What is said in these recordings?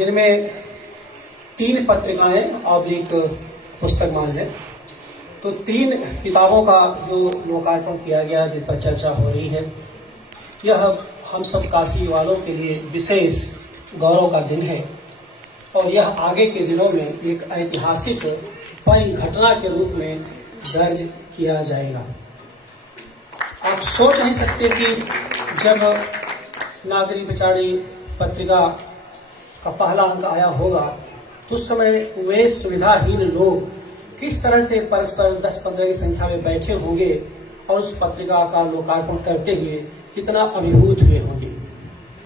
जिनमें 3 पत्रिकाएं और एक पुस्तक मान है। तो 3 किताबों का जो लोकार्पण किया गया, जिस पर चर्चा हो रही है, यह हम सब काशी वालों के लिए विशेष गौरव का दिन है और यह आगे के दिनों में एक ऐतिहासिक परिघटना के रूप में दर्ज किया जाएगा। आप सोच नहीं सकते कि जब नागरी पिछाड़ी पत्रिका का पहला अंक आया होगा तो उस समय वे सुविधाहीन लोग किस तरह से परस्पर 10-15 की संख्या में बैठे होंगे और उस पत्रिका का लोकार्पण करते हुए कितना अभिभूत हुए होंगे।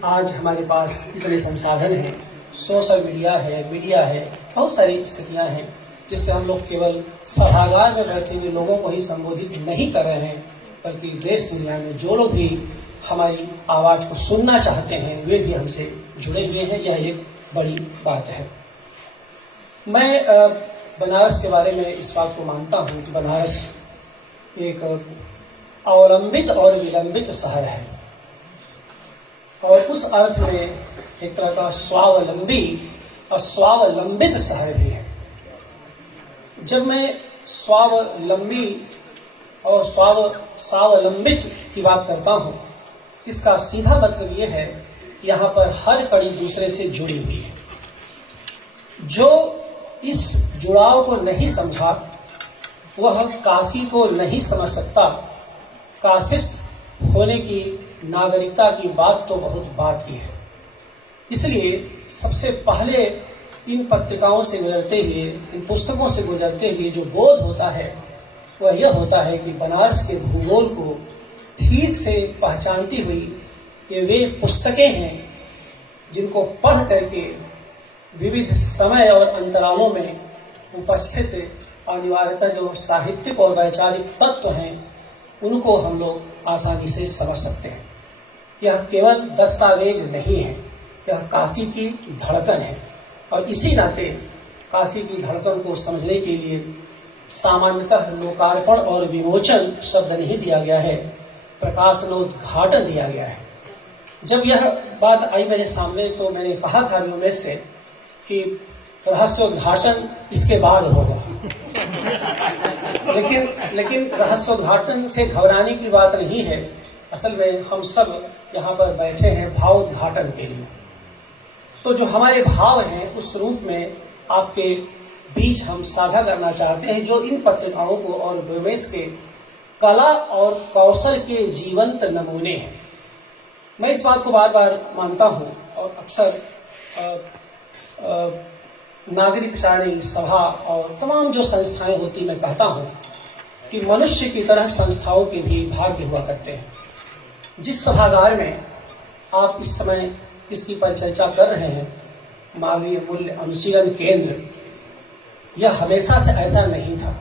आज हमारे पास इतने संसाधन हैं, सोशल मीडिया है, बहुत सारी स्थितियां हैं जिससे हम लोग केवल सभागार में बैठे हुए लोगों को ही संबोधित नहीं कर रहे हैं, बल्कि देश दुनिया में जो लोग भी हमारी आवाज को सुनना चाहते हैं वे भी हमसे जुड़े हुए हैं। यह एक बड़ी बात है। मैं बनारस के बारे में इस बात को मानता हूं कि बनारस एक अवलंबित और विलंबित शहर है और उस अर्थ में एक तरह का स्वावलंबी और स्वावलंबित शहर भी है। जब मैं स्वावलंबी और स्वावलंबित की बात करता हूं, इसका सीधा मतलब यह है कि यहाँ पर हर कड़ी दूसरे से जुड़ी हुई है। जो इस जुड़ाव को नहीं समझा वह काशी को नहीं समझ सकता। काशिस्थ होने की नागरिकता की बात तो बहुत बात की है। इसलिए सबसे पहले इन पत्रिकाओं से गुजरते हुए, इन पुस्तकों से गुजरते हुए जो बोध होता है वह यह होता है कि बनारस के भूगोल को ठीक से पहचानती हुई ये वे पुस्तकें हैं जिनको पढ़ करके विविध समय और अंतरालों में उपस्थित अनिवार्यता जो साहित्यिक और वैचारिक तत्व हैं उनको हम लोग आसानी से समझ सकते हैं। यह केवल दस्तावेज नहीं है, यह काशी की धड़कन है और इसी नाते काशी की धड़कन को समझने के लिए सामान्यतः लोकार्पण और विमोचन शब्द नहीं दिया गया है, प्रकाशनोद्घाटन दिया गया है। जब यह बात आई मेरे सामने तो मैंने कहा था व्योमेश से कि रहस्योद्घाटन इसके बाद होगा। लेकिन रहस्योद्घाटन से घबराने की बात नहीं है। असल में हम सब यहाँ पर बैठे हैं भावोद्घाटन के लिए। तो जो हमारे भाव हैं उस रूप में आपके बीच हम साझा करना चाहते हैं, जो इन पत्रिकाओं को और व्योमेश के कला और कौशल के जीवंत नमूने हैं। मैं इस बात को बार बार मानता हूँ और अक्सर नागरिक पिछाड़ी सभा और तमाम जो संस्थाएं होती मैं कहता हूँ कि मनुष्य की तरह संस्थाओं के भी भाग्य हुआ करते हैं। जिस सभागार में आप इस समय इसकी परिचर्चा कर रहे हैं, मानवीय मूल्य अनुशीलन केंद्र, यह हमेशा से ऐसा नहीं था।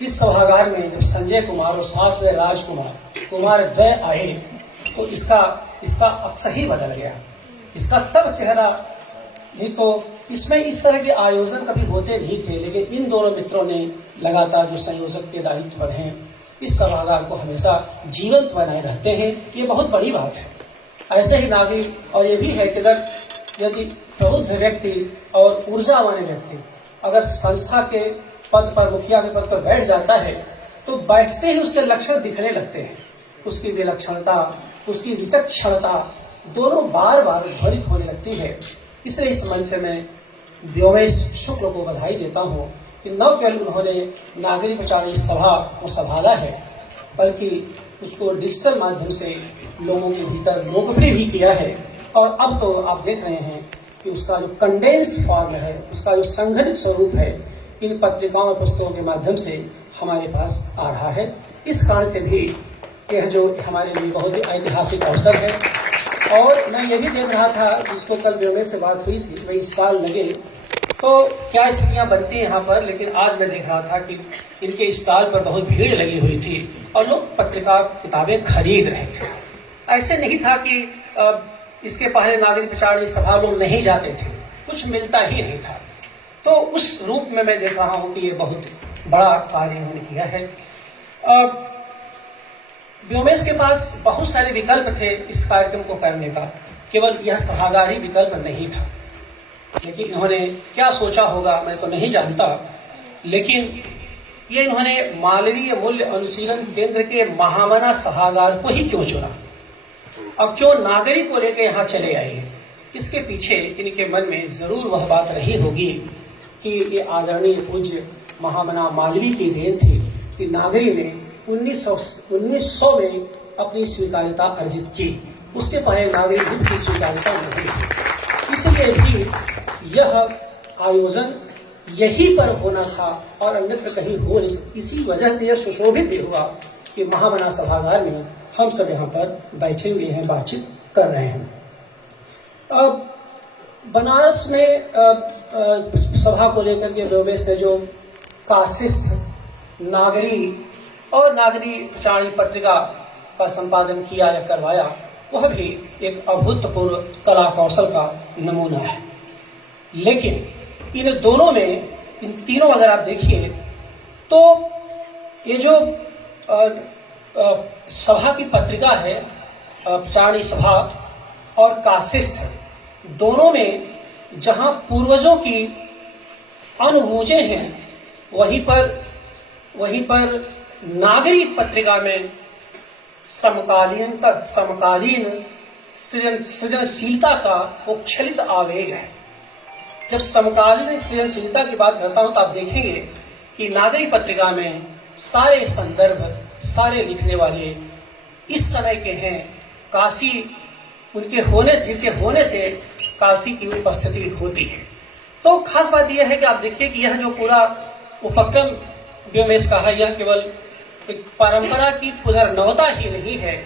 इस सभागार में जब संजय कुमार और साथ में राजकुमार द्वय आए तो इसका अक्स ही बदल गया। इसका तब चेहरा नहीं तो इसमें इस तरह के आयोजन कभी होते नहीं थे, लेकिन इन दोनों मित्रों ने लगातार जो संयोजक के दायित्व पर हैं इस सभागार को हमेशा जीवंत बनाए रहते हैं। ये बहुत बड़ी बात है। ऐसे ही नागरिक और ये भी है कि अगर यदि प्रबुद्ध व्यक्ति और ऊर्जावान व्यक्ति अगर संस्था के पद पर, मुखिया के पद पर बैठ जाता है तो बैठते ही उसके लक्षण दिखने लगते हैं। उसकी विलक्षणता, उसकी विचक्षणता दोनों बार बार ध्वनित होने लगती है। इसलिए इस मन से मैं व्योमेश शुक्ल को बधाई देता हूँ कि न केवल उन्होंने नागरिक पिछाड़ी सभा को संभाला है बल्कि उसको डिजिटल माध्यम से लोगों के भीतर लोकप्रिय भी किया है। और अब तो आप देख रहे हैं कि उसका जो कंडेंस्ड फॉर्म है, उसका जो संघनित स्वरूप है, इन पत्रिकाओं और पुस्तकों के माध्यम से हमारे पास आ रहा है। इस कारण से भी यह जो हमारे लिए बहुत ही ऐतिहासिक अवसर है। और मैं ये भी देख रहा था, जिसको कल व्योमेश से बात हुई थी, वही स्टॉल लगे तो क्या स्थितियां बनती हैं यहाँ पर, लेकिन आज मैं देख रहा था कि इनके स्टॉल पर बहुत भीड़ लगी हुई थी और लोग पत्रिका किताबें खरीद रहे थे। ऐसे नहीं था कि इसके पहले नागरिक पिछाड़ी सभा लोग नहीं जाते थे, कुछ मिलता ही नहीं था। तो उस रूप में मैं देख रहा हूँ कि ये बहुत बड़ा कार्य इन्होंने किया है। व्योमेश के पास बहुत सारे विकल्प थे इस कार्यक्रम को करने का, केवल यह सभागार ही विकल्प नहीं था। लेकिन इन्होंने क्या सोचा होगा मैं तो नहीं जानता, लेकिन ये इन्होंने मालवीय मूल्य अनुशीलन केंद्र के महामना सभागार को ही क्यों चुना और क्यों नागरी को लेकर यहाँ चले आए? इसके पीछे इनके मन में जरूर वह बात रही होगी कि ये आदरणीय पूज्य महामना मालवीय की देन थी कि नागरी ने 1900 में अपनी स्वीकार्यता अर्जित की। उसके पहले नागरी युद्ध की स्वीकार्यता नहीं थी। इसलिए भी यह आयोजन यहीं पर होना था और अन्यत्र कहीं हो नहीं। इसी वजह से यह सुशोभित भी हुआ कि महामना सभागार में हम सब यहाँ पर बैठे हुए हैं, बातचीत कर रहे हैं। बनारस में सभा को लेकर के व्योमेश ने जो काशिस्थ, नागरी और नागरी प्रचारणी पत्रिका का संपादन किया या करवाया, वह भी एक अभूतपूर्व कला कौशल का नमूना है। लेकिन इन दोनों में, इन तीनों अगर आप देखिए तो ये जो सभा की पत्रिका है, प्रचारणी सभा और काशिस्थ, दोनों में जहां पूर्वजों की अनुभूजें हैं, वहीं पर नागरी पत्रिका में समकालीन सृजनशीलता का उच्छलित आवेग है। जब समकालीन सृजनशीलता की बात करता हूं तो आप देखेंगे कि नागरी पत्रिका में सारे संदर्भ, सारे लिखने वाले इस समय के हैं। काशी जिनके होने से काशी की उपस्थिति होती है। तो खास बात यह है कि आप देखिए कि यह जो पूरा उपक्रम व्योमेश का है, यह केवल एक परंपरा की पुनर्नवता ही नहीं है,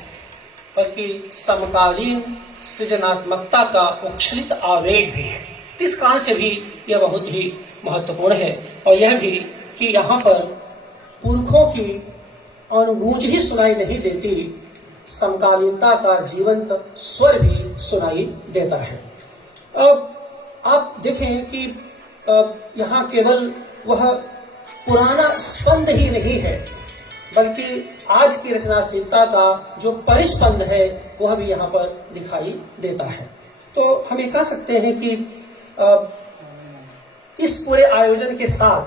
बल्कि समकालीन सृजनात्मकता का उच्छलित आवेग भी है। इस कारण से भी यह बहुत ही महत्वपूर्ण है। और यह भी कि यहाँ पर पुरखों की अनुगूंज ही सुनाई नहीं देती, समकालीनता का जीवंत स्वर भी सुनाई देता है। अब आप देखें कि यहाँ केवल वह पुराना स्पंद ही नहीं है, बल्कि आज की रचनाशीलता का जो परिस्पंद है वह भी यहाँ पर दिखाई देता है। तो हम ये कह सकते हैं कि इस पूरे आयोजन के साथ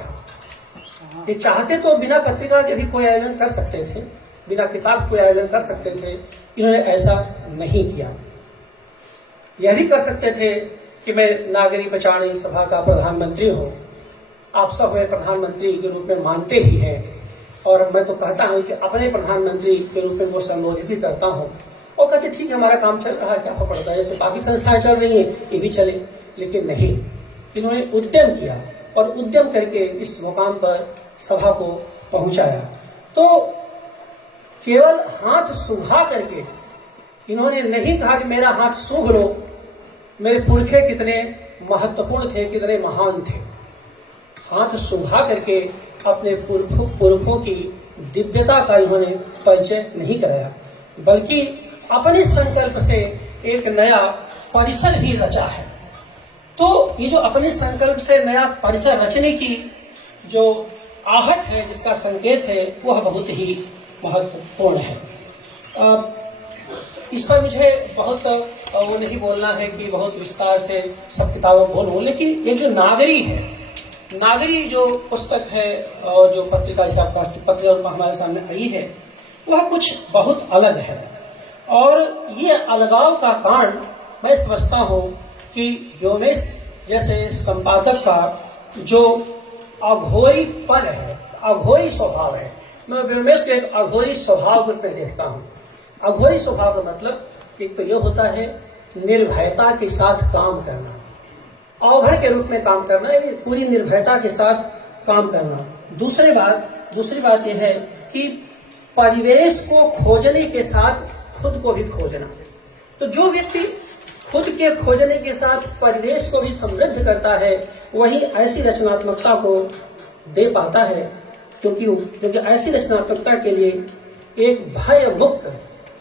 ये चाहते तो बिना पत्रिका के भी कोई आयोजन कर सकते थे, बिना किताब कोई आयोजन कर सकते थे। इन्होंने ऐसा नहीं किया। यह भी कर सकते थे कि मैं नागरी प्रचारणी सभा का प्रधानमंत्री हूँ, आप सब हमें प्रधानमंत्री के रूप में मानते ही हैं, और मैं तो कहता हूँ कि अपने प्रधानमंत्री के रूप में वो संबोधित ही करता हूँ, और कहते ठीक है हमारा काम चल रहा है, क्या पड़ता है, जैसे बाकी संस्थाएं चल रही हैं ये भी चले। लेकिन नहीं, इन्होंने उद्यम किया और उद्यम करके इस मुकाम पर सभा को पहुंचाया। तो केवल हाथ सुखा करके इन्होंने नहीं कहा कि मेरा हाथ सूख लो, मेरे पुरखे कितने महत्वपूर्ण थे, कितने महान थे। हाथ सुखा करके अपने पुरखों की दिव्यता का इन्होंने परिचय नहीं कराया, बल्कि अपने संकल्प से एक नया परिसर भी रचा है। तो ये जो अपने संकल्प से नया परिसर रचने की जो आहट है, जिसका संकेत है, वह बहुत ही महत्वपूर्ण है। इस पर मुझे बहुत वो नहीं बोलना है कि बहुत विस्तार से सब किताबें बोलूं, लेकिन ये जो नागरी है, नागरी जो पुस्तक है और जो पत्रिका पत्रिका हमारे सामने आई है, वह कुछ बहुत अलग है। और ये अलगाव का कारण मैं समझता हूँ कि व्योमेश जैसे संपादक का जो अघोरीपन है, अघोरी स्वभाव है, मैं व्योमेश के एक अघोरी स्वभाव रूप में देखता हूँ। अघोरी स्वभाव का मतलब एक तो यह होता है निर्भयता के साथ काम करना, अवघड़ के रूप में काम करना, यानी पूरी निर्भयता के साथ काम करना। दूसरी बात यह है कि परिवेश को खोजने के साथ खुद को भी खोजना। तो जो व्यक्ति खुद के खोजने के साथ परिवेश को भी समृद्ध करता है, वही ऐसी रचनात्मकता को दे पाता है, क्योंकि ऐसी रचनात्मकता के लिए एक भय मुक्त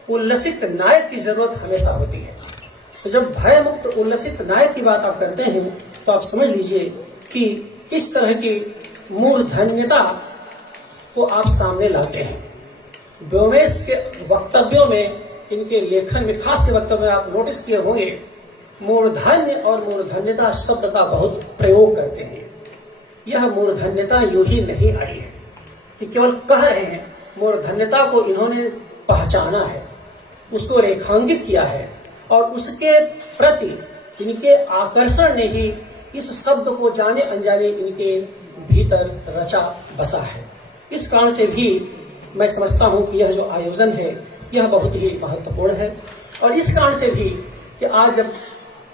उल्लसित नायक की जरूरत हमेशा होती है। तो जब भय मुक्त उल्लसित नायक की बात आप करते हैं तो आप समझ लीजिए कि किस तरह की मूर्धन्यता को आप सामने लाते हैं। व्योमेश के वक्तव्यों में, इनके लेखन में, खास के वक्तव्य में आप नोटिस किए होंगे मूर्धन्य और मूर्धन्यता शब्द का बहुत प्रयोग करते हैं। यह मूर्धन्यता यूं ही नहीं आई है कि केवल कह रहे हैं, मूर्धन्यता को इन्होंने पहचाना है, उसको रेखांकित किया है और उसके प्रति इनके आकर्षण ने ही इस शब्द को जाने अनजाने इनके भीतर रचा बसा है। इस कारण से भी मैं समझता हूं कि यह जो आयोजन है यह बहुत ही महत्वपूर्ण है। और इस कारण से भी कि आज जब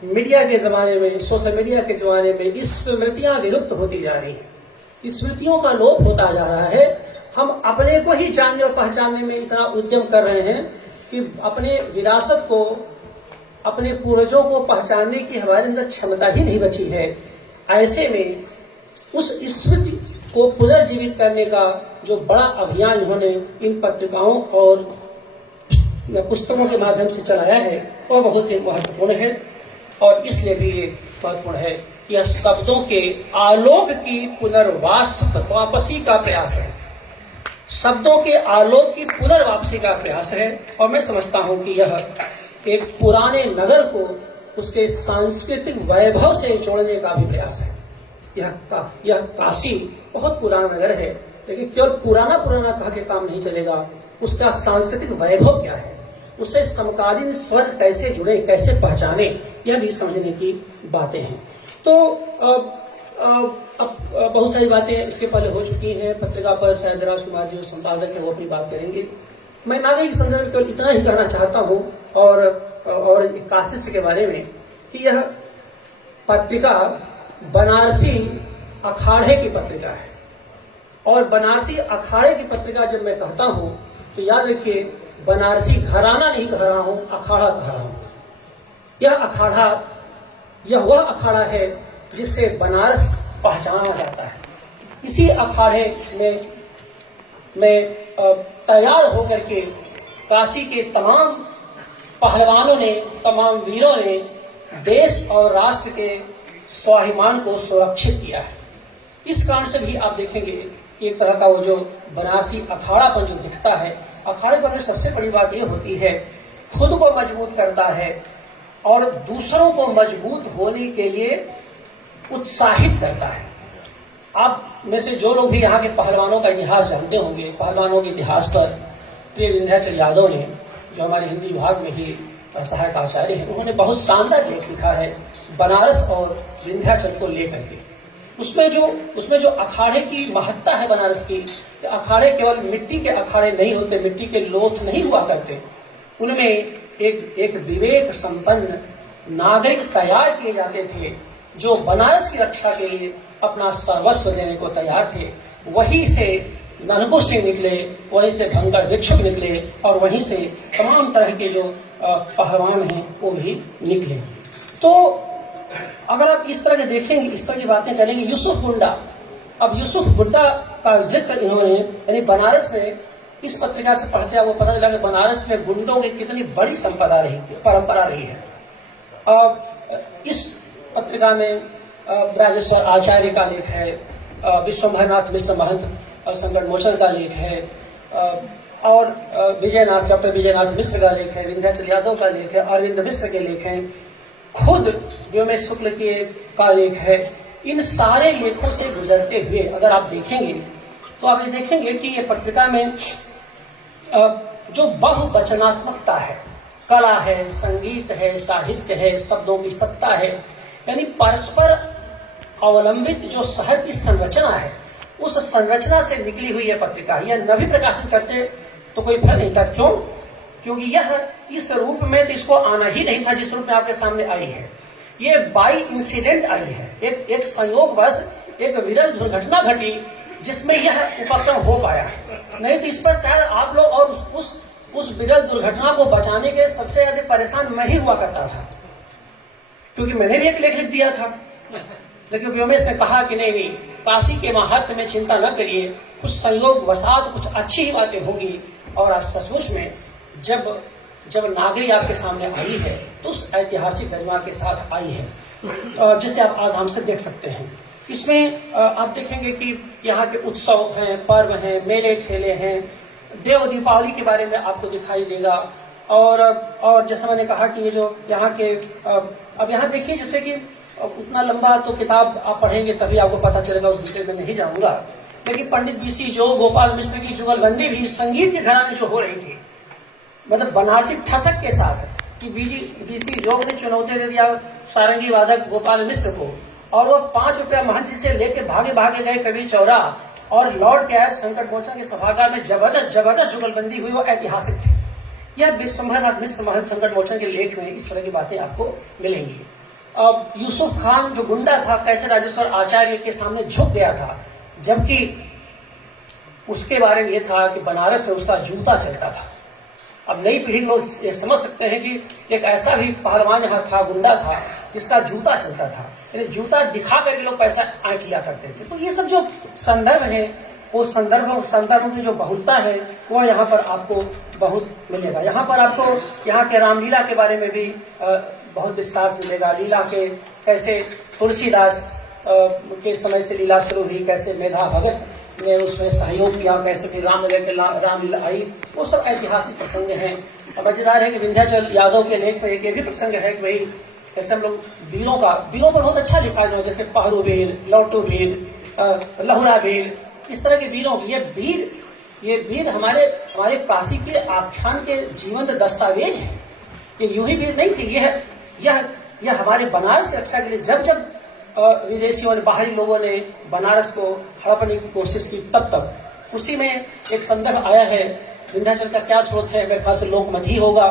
मीडिया के जमाने में, सोशल मीडिया के जमाने में स्मृतियां विलुप्त होती जा रही हैं, स्मृतियों का लोप होता जा रहा है, हम अपने को ही जानने और पहचानने में इतना उद्यम कर रहे हैं कि अपने विरासत को, अपने पूर्वजों को पहचानने की हमारे अंदर क्षमता ही नहीं बची है। ऐसे में उस स्मृति को पुनर्जीवित करने का जो बड़ा अभियान इन्होंने इन पत्रिकाओं और पुस्तकों के माध्यम से चलाया है वह बहुत ही महत्वपूर्ण है। और इसलिए भी ये महत्वपूर्ण है कि यह शब्दों के आलोक की वापसी का प्रयास है, शब्दों के आलोक की पुनर्वापसी का प्रयास है। और मैं समझता हूं कि यह एक पुराने नगर को उसके सांस्कृतिक वैभव से जोड़ने का भी प्रयास है। यह काशी बहुत पुराना नगर है, लेकिन केवल पुराना कह के काम नहीं चलेगा, उसका सांस्कृतिक वैभव क्या है, उससे समकालीन स्वर कैसे जुड़े, कैसे पहचाने, यह भी समझने की बातें हैं। तो अब बहुत सारी बातें इसके पहले हो चुकी हैं पत्रिका पर, शायद राजकुमार जी जो संपादक है वो अपनी बात करेंगे। मैं नागरिक के संदर्भ में केवल इतना ही कहना चाहता हूं और काशिस्थ के बारे में कि यह पत्रिका बनारसी अखाड़े की पत्रिका है। और बनारसी अखाड़े की पत्रिका जब मैं कहता हूं तो याद रखिए, बनारसी घराना नहीं कह रहा हूं, अखाड़ा कह रहा हूं। यह वह अखाड़ा है जिससे बनारस पहचाना जाता है। इसी अखाड़े में तैयार होकर के काशी के तमाम पहलवानों ने, तमाम वीरों ने देश और राष्ट्र के स्वाभिमान को सुरक्षित किया है। इस कारण से भी आप देखेंगे कि एक तरह का वो जो बनारसी अखाड़ापन जो दिखता है, अखाड़ेपन में सबसे बड़ी बात ये होती है, खुद को मजबूत करता है और दूसरों को मजबूत होने के लिए उत्साहित करता है। आप में से जो लोग भी यहाँ के पहलवानों का इतिहास जानते होंगे, पहलवानों के इतिहास पर प्रिय विंध्याचल यादव ने, जो हमारे हिंदी विभाग में ही सहायक आचार्य हैं, उन्होंने बहुत शानदार लेख लिखा है बनारस और विंध्याचल को लेकर के। उसमें जो अखाड़े की महत्ता है बनारस की, कि अखाड़े केवल मिट्टी के अखाड़े नहीं होते, मिट्टी के लोथ नहीं हुआ करते, उनमें एक विवेक संपन्न नागरिक तैयार किए जाते थे जो बनारस की रक्षा के लिए अपना सर्वस्व देने को तैयार थे। वहीं से ननकुश सिंह निकले, वहीं से भंगर भिक्षुक निकले और वहीं से तमाम तरह के जो पहलवान हैं वो भी निकले। तो अगर आप इस तरह के देखेंगे, इस तरह की बातें करेंगे, यूसुफ गुंडा, अब यूसुफ गुंडा का जिक्र इन्होंने, यानी बनारस में, इस पत्रिका से पढ़ते आपको पता चला कि बनारस में गुंडों की कितनी बड़ी परंपरा रही है। इस पत्रिका में ब्राजेश्वर आचार्य का लेख है, विश्वम्भरनाथ मिश्र महंत संकट मोचन का लेख है, और डॉक्टर विजयनाथ मिश्र का लेख है, विंध्याचल यादव का लेख है, अरविंद मिश्र के लेख हैं, खुद व्योमेश शुक्ल के का लेख है। इन सारे लेखों से गुजरते हुए अगर आप देखेंगे तो आप ये देखेंगे कि ये पत्रिका में जो बहुवचनात्मकता है, कला है, संगीत है, साहित्य है, शब्दों की सत्ता है, यानी परस्पर अवलंबित जो शहर की संरचना है, उस संरचना से निकली हुई यह पत्रिका। यह नवी प्रकाशन करते तो कोई फर्क नहीं था। क्यों? क्योंकि यह इस रूप में तो इसको आना ही नहीं था जिस रूप में आपके सामने आई है। ये बाई इंसिडेंट आई है, एक संयोगवश एक विरल दुर्घटना घटी जिसमें यह उपक्रम हो पाया। नहीं तो इस पर शायद आप लोग और उस विरल दुर्घटना को बचाने के सबसे ज्यादा परेशान मैं ही हुआ करता था, क्योंकि मैंने भी एक लेख लिख दिया था। लेकिन व्योमेश ने कहा कि नहीं, काशी के महत्व में चिंता न करिए, कुछ संयोग वसात कुछ अच्छी ही बातें होंगी। और आज सचमुच में जब नागरी आपके सामने आई है तो उस ऐतिहासिक गरिमा के साथ आई है, जिसे आप आज हमसे देख सकते हैं। इसमें आप देखेंगे कि यहाँ के उत्सव हैं, पर्व हैं, मेले ठेले हैं, देव दीपावली के बारे में आपको दिखाई देगा। और जैसा मैंने कहा कि ये जो यहाँ के अब यहाँ देखिए, जैसे कि उतना लंबा तो किताब आप पढ़ेंगे तभी आपको पता चलेगा, उस डिटेल में नहीं जाऊंगा। लेकिन पंडित बीसी जोग, गोपाल मिश्र की जुगलबंदी भी संगीत के घराने जो हो रही थी, मतलब बनारसी ठसक के साथ, कि बीसी जोग ने चुनौती दे दिया सारंगी वादक गोपाल मिश्र को, और वो 5 रुपया महंती से लेके भागे भागे गए कबीर चौरा और लौट के आए संकट मोचन के सभागार में। जबरदस्त जुगलबंदी हुई, वो ऐतिहासिक थी। यह विश्वंभरनाथ मिश्र महंत संकट मोचन के लेख में इस तरह की बातें आपको मिलेंगी। अब यूसुफ खान जो गुंडा था, कैसे राजेश्वर आचार्य के सामने झुक गया था, जबकि उसके बारे में यह था कि बनारस में उसका जूता चलता था। अब नई पीढ़ी लोग ये समझ सकते हैं कि एक ऐसा भी पहलवान यहाँ था, गुंडा था, जिसका जूता चलता था, यानी जूता दिखा करके लोग पैसा ऐंठ लिया करते थे। तो ये सब जो संदर्भ है, वो संदर्भों की जो बहुलता है, वो यहाँ पर आपको बहुत मिलेगा। यहाँ पर आपको यहाँ के रामलीला के बारे में भी बहुत विस्तार से मिलेगा। लीला के कैसे तुलसीदास के समय से लीला शुरू हुई, कैसे मेधा भगत ने उसमें सहयोग किया, कैसे फिर रामलीला आई, वो सब ऐतिहासिक प्रसंग हैं। मजेदार है कि विंध्याचल यादव के लेख में एक ये भी प्रसंग है कि भाई जैसे हम लोग वीरों पर बहुत अच्छा लिखा है, जैसे पहरू वीर, लौटू वीर, लहुरा वीर, इस तरह के वीरों, ये वीर हमारे काशी के आख्यान के जीवंत दस्तावेज हैं। ये यूं ही वीर नहीं थी, यह हमारे बनारस की रक्षा के लिए जब विदेशियों ने, बाहरी लोगों ने बनारस को हड़पने की कोशिश की, तब उसी में एक संदर्भ आया है। विंध्याचल का क्या स्रोत है, मेरे ख्याल से लोकमत ही होगा,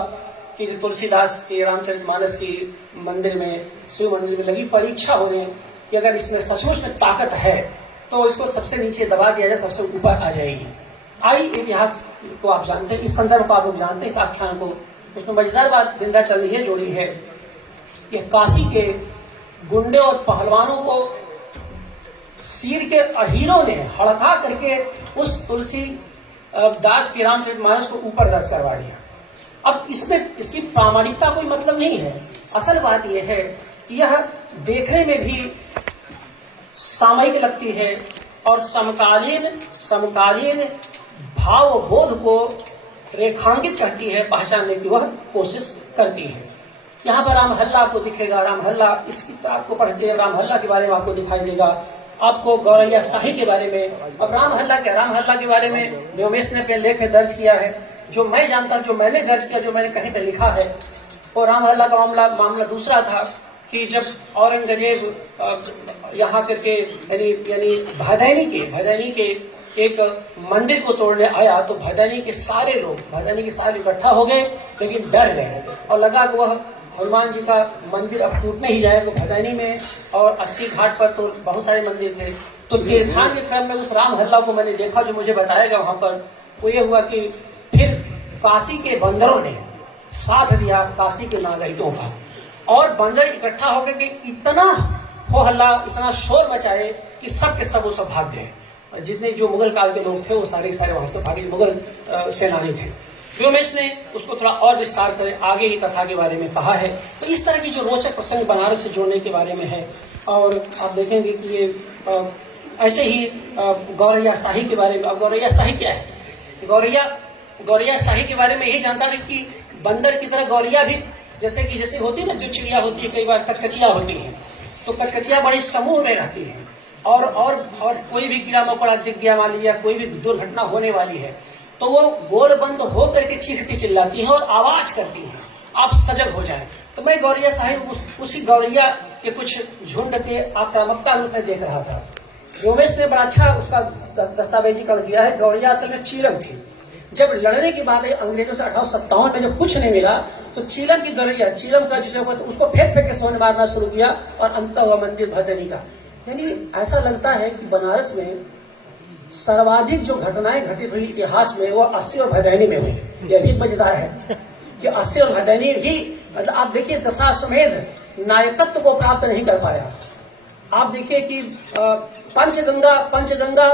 कि तुलसीदास के रामचरितमानस की मंदिर में, शिव मंदिर में लगी परीक्षा हो रही कि अगर इसमें सचमुच में ताकत है तो इसको सबसे नीचे दबा दिया जाए, सबसे ऊपर आ जाएगी। इतिहास को आप जानते हैं, इस संदर्भ को आप लोग जानते हैं, इस आख्यान को। उसमें मजेदार बात विंध्याचल ने ये जोड़ी है कि काशी के गुंडे और पहलवानों को सीर के अहीरों ने हड़का करके उस तुलसी दास के रामचरितमानस को ऊपर दर्ज करवा दिया। अब इसमें इसकी प्रामाणिकता कोई मतलब नहीं है। असल बात यह है कि यह देखने में भी सामयिक लगती है और समकालीन भाव बोध को रेखांकित करती है, पहचानने की वह कोशिश करती है। यहाँ पर रामहल्ला आपको दिखेगा, रामहल्ला इस किताब को पढ़ते हैं, रामहल्ला के बारे में आपको दिखाई देगा, आपको गौरैया शाही के बारे में। अब रामहल्ला के बारे में व्योमेश ने अपने लेख में दर्ज किया है, जो मैं जानता, जो मैंने दर्ज किया, जो मैंने कहीं पर लिखा है। और रामहल्ला का मामला दूसरा था कि जब औरंगजेब यहाँ करके यानी भदैनी के एक मंदिर को तोड़ने आया, तो भदैनी के सारे इकट्ठा हो गए, लेकिन डर गए और लगा कि वह हनुमान जी का मंदिर अब टूटने ही जाए। तो भदैनी में और 80 घाट पर तो बहुत सारे मंदिर थे। तो तीर्थान के क्रम में उस रामहल्ला को मैंने देखा, जो मुझे बताया गया वहां पर। वो ये हुआ कि फिर काशी के बंदरों ने साथ दिया काशी के नागरिकों का, और बंदर इकट्ठा होकर के इतना हो हल्ला, इतना शोर मचाए कि सब के सब वो सब भाग गए। जितने जो मुगल काल के लोग थे वो सारे वहां से भागे, मुगल सेनानी थे। व्योमेश ने उसको थोड़ा और विस्तार से आगे ही कथा के बारे में कहा है। तो इस तरह की जो रोचक प्रसंग बनारस से जोड़ने के बारे में है। और आप देखेंगे कि ये ऐसे ही गौरैया शाही के बारे में। अब गौरैया शाही क्या है? गौरैया शाही के बारे में यही जानता था कि बंदर की तरह गौरैया भी जैसे होती है ना, जो चिड़िया होती है, कई बार कचकचिया होती है, तो कचकचिया बड़ी समूह में रहती है, और कोई भी कीड़ा मकोड़ा दिख गया, मान लीजिए कोई भी दुर्घटना होने वाली है, तो वो गोल बंद हो करके चीखती चिल्लाती है और आवाज करती है, आप सजग हो जाएं। तो मैं गौरैया साहिब उसी गौरैया के कुछ झुंड के आक्रामकता रूप में देख रहा था। व्योमेश ने बड़ा अच्छा उसका दस्तावेजीकरण किया है। गौरैया असल में चीलम थी। जब लड़ने की बात है अंग्रेजों से 1857 में जब कुछ नहीं मिला, तो चीलम की गौरैया, चीलम का जिसे उसको फेंक के सोने मारना शुरू किया, और अंततः हुआ मंदिर भदैनी का। यानी ऐसा लगता है कि बनारस में सर्वाधिक जो घटनाएं घटित हुई इतिहास में, वो 80 और भदैनी में हुई। यह भी मजेदार है कि 80 और भदैनी भी, मतलब आप देखिए दशाश्वमेध नायकत्व को प्राप्त नहीं कर पाया। आप देखिए कि पंचगंगा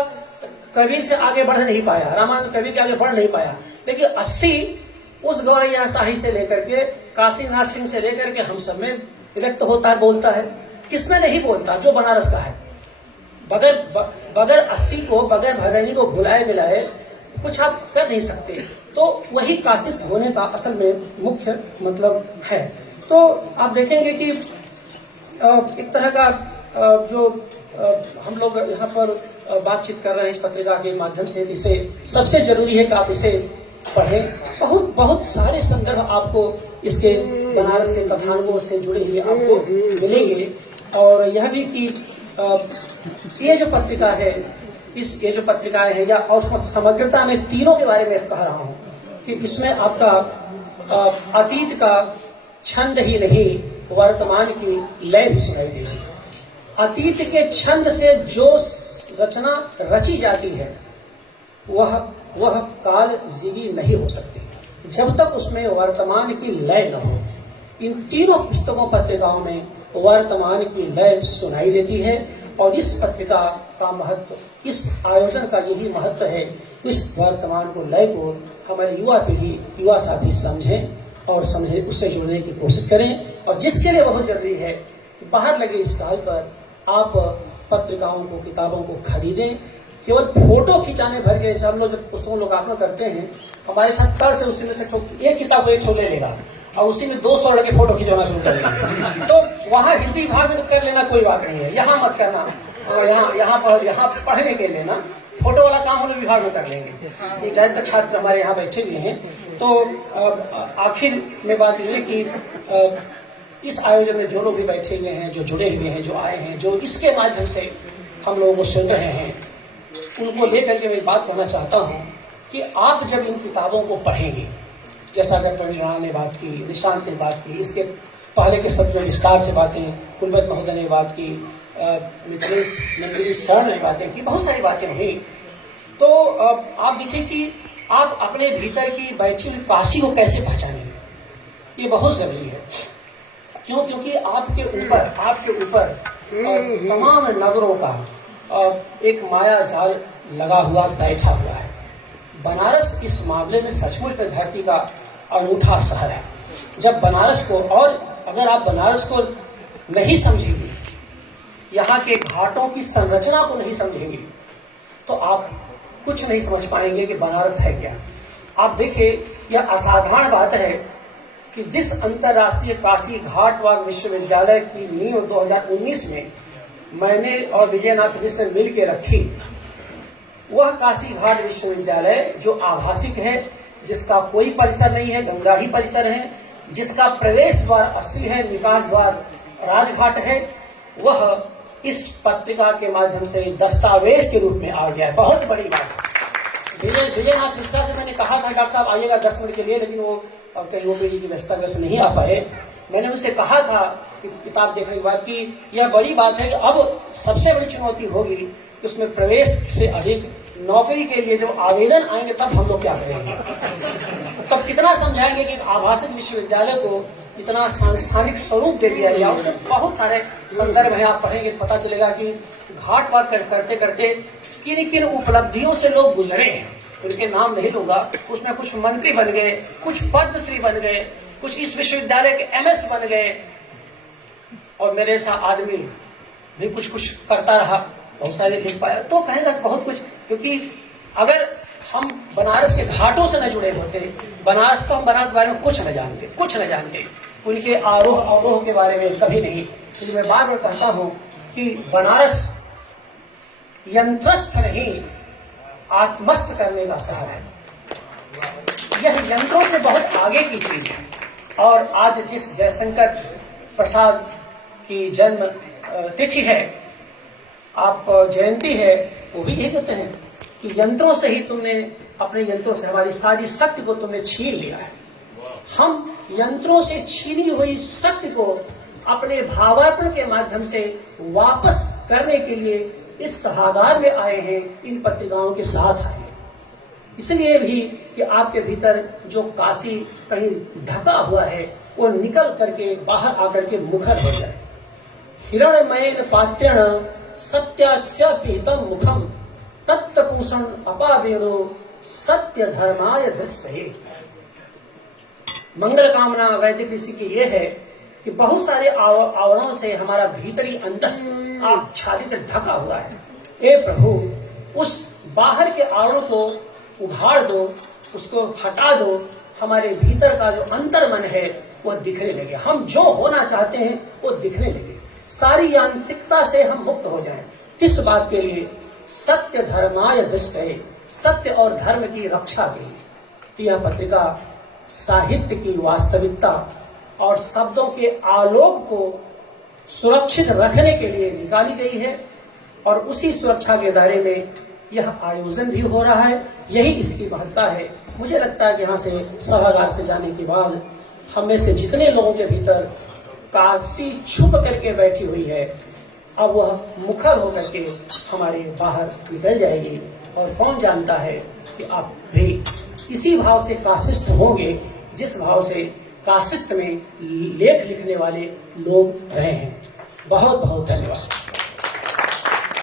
कबीर से आगे बढ़ नहीं पाया, रामानंद कबीर के आगे बढ़ नहीं पाया। लेकिन 80 उस गौरैया शाही से लेकर के, काशीनाथ सिंह से लेकर के हम सब में व्यक्त होता है, बोलता है। किसमें नहीं बोलता? जो बनारस का है। बगैर 80 को, बगैर भदैनी को भुलाए मिलाए कुछ आप कर नहीं सकते। तो वही काशिस्थ होने का असल में मुख्य मतलब है। तो आप देखेंगे कि एक तरह का जो हम लोग यहाँ पर बातचीत कर रहे हैं इस पत्रिका के माध्यम से, इसे सबसे जरूरी है कि आप इसे पढ़ें। बहुत बहुत सारे संदर्भ आपको इसके बनारस के कथानकों से जुड़े हुए आपको मिलेंगे। और यह भी कि ये जो पत्रिका है, ये जो पत्रिकाएं हैं या और समग्रता में तीनों के बारे में कह रहा हूँ कि इसमें आपका अतीत का छंद ही नहीं, वर्तमान की लय भी सुनाई देगी। अतीत के छंद से जो रचना रची जाती है वह काल जीवी नहीं हो सकती जब तक उसमें वर्तमान की लय न हो। इन तीनों पुस्तकों पत्रिकाओं में वर्तमान की लय सुनाई देती है और इस पत्रिका का महत्व, इस आयोजन का यही महत्व है। इस वर्तमान को, लय को हमारे युवा पीढ़ी, युवा साथी समझें और समझें, उससे जुड़ने की कोशिश करें। और जिसके लिए बहुत जरूरी है कि बाहर लगे इस काल पर आप पत्रिकाओं को, किताबों को खरीदें। केवल फोटो खिंचाने भर के, हम लोग जब पुस्तकों लोकार्पण करते हैं, हमारे साथ तर से उसी में से एक किताब को एक छो ले लेगा और उसी में 200 लड़के फोटो खिंचवाना शुरू कर देंगे। तो वहाँ हिंदी विभाग में तो कर लेना, कोई बात नहीं है, यहाँ मत करना। और यहाँ पढ़ने के लेना, फोटो वाला काम हम लोग विभाग में कर लेंगे। ज्यादातर छात्र हमारे यहाँ बैठे हुए हैं। तो आखिर में बात यह है कि इस आयोजन में जो लोग भी बैठे हुए हैं, जो जुड़े हुए हैं, जो आए हैं, जो इसके माध्यम से हम लोगों को सुन रहे हैं, उनको लेकर के मैं बात कहना चाहता हूँ कि आप जब इन किताबों को पढ़ेंगे, जैसा डॉक्टर राणा ने बात की, निशांत ने बात की, इसके पहले के सत्र में विस्तार से बातें कुलपति महोदय ने बात की, मिथिलेश नंदगिरी सर ने बातें की, बहुत सारी बातें हुई। तो आप देखिए कि आप अपने भीतर की बैठी हुई काशी को कैसे पहचानेंगे, ये बहुत जरूरी है। क्यों? क्योंकि आपके ऊपर तमाम नगरों का एक माया जाल लगा हुआ, बैठा हुआ है। बनारस इस मामले में सचमुच में धरती का अनूठा शहर है। जब बनारस को, और अगर आप बनारस को नहीं समझेंगे, यहाँ के घाटों की संरचना को नहीं समझेंगे, तो आप कुछ नहीं समझ पाएंगे कि बनारस है क्या। आप देखिए, यह असाधारण बात है कि जिस अंतर्राष्ट्रीय काशी घाटवाद विश्वविद्यालय की नींव 2019 में मैंने और विजयनाथ मिश्र ने मिल के रखी, वह काशी घाट विश्वविद्यालय जो आभासिक है, जिसका कोई परिसर नहीं है, गंगा ही परिसर है, जिसका प्रवेश द्वार असली है, निकास द्वार राजघाट है, वह इस पत्रिका के माध्यम से दस्तावेज के रूप में आ गया है। बहुत बड़ी बात है। विजयनाथ मिश्रा से मैंने कहा था, डॉक्टर साहब आइएगा 10 मिनट के लिए, लेकिन वो कहीं ओपीडी की व्यस्तता वजह से नहीं आ पाए। मैंने उनसे कहा था कि किताब देखने के बाद कि यह बड़ी बात है कि अब सबसे बड़ी चुनौती होगी उसमें प्रवेश से अधिक नौकरी के लिए जब आवेदन आएंगे तब हम लोग क्या करेंगे। तब कितना समझाएंगे कि आभासिक विश्वविद्यालय को इतना सांस्थानिक स्वरूप दे दिया गया। उसमें बहुत सारे संदर्भ है, आप पढ़ेंगे पता चलेगा कि घाटवाद करते करते किन किन उपलब्धियों से लोग गुजरे हैं। उनके नाम नहीं दूंगा। उसमें कुछ मंत्री बन गए, कुछ पद्मश्री बन गए, कुछ इस विश्वविद्यालय के एमएस बन गए, और मेरे सा आदमी भी कुछ कुछ करता रहा, बहुत सारे लिख पाया। तो कहेंगे बहुत कुछ, क्योंकि अगर हम बनारस के घाटों से न जुड़े होते, बनारस के बारे में कुछ न जानते, उनके आरोह अवरोह के बारे में कभी नहीं। इसलिए मैं बार बार कहता हूं कि बनारस यंत्रस्थ नहीं, आत्मस्थ करने का शहर है। यह यंत्रों से बहुत आगे की चीज है। और आज जिस जयशंकर प्रसाद की जन्म तिथि है, आप जयंती है, वो भी यही कहते हैं कि यंत्रों से ही तुमने, अपने यंत्रों से हमारी सारी शक्ति को तुमने छीन लिया है। हम यंत्रों से छीनी हुई शक्ति को अपने भावार्पण के माध्यम से वापस करने के लिए इस सभागार में आए हैं, इन पत्रिकाओं के साथ आए हैं। इसलिए भी कि आपके भीतर जो काशी कहीं ढका हुआ है, वो निकल करके बाहर आकर के मुखर हो जाए। हिरण्मयेन पात्रेण सत्यास्य पिहितम मुखम तत्तपूषण अपावेणो सत्य धर्माय दृष्टये। मंगल कामना वैदिक ऋषि की यह है कि बहुत सारे आवरणों से हमारा भीतरी अंतस आच्छादित ढका हुआ है। ए प्रभु, उस बाहर के आवरणों को उघाड़ दो, उसको हटा दो, हमारे भीतर का जो अंतर मन है वो दिखने लगे, हम जो होना चाहते हैं वो दिखने लगे। सारी यांत्रिकता से हम मुक्त हो जाएं। किस बात के लिए? सत्य धर्माय दृष्टये, सत्य और धर्म की रक्षा के लिए। तो यह पत्रिका साहित्य की वास्तविकता और शब्दों के आलोक को सुरक्षित रखने के लिए निकाली गई है और उसी सुरक्षा के दायरे में यह आयोजन भी हो रहा है। यही इसकी महत्ता है। मुझे लगता है कि यहाँ से सभागार से जाने के बाद हम में से जितने लोगों के भीतर काशी छुप करके बैठी हुई है, अब वह मुखर होकर के हमारे बाहर निकल जाएगी। और कौन जानता है कि आप भी इसी भाव से काशिस्थ होंगे जिस भाव से काशिस्थ में लेख लिखने वाले लोग रहे हैं। बहुत बहुत धन्यवाद।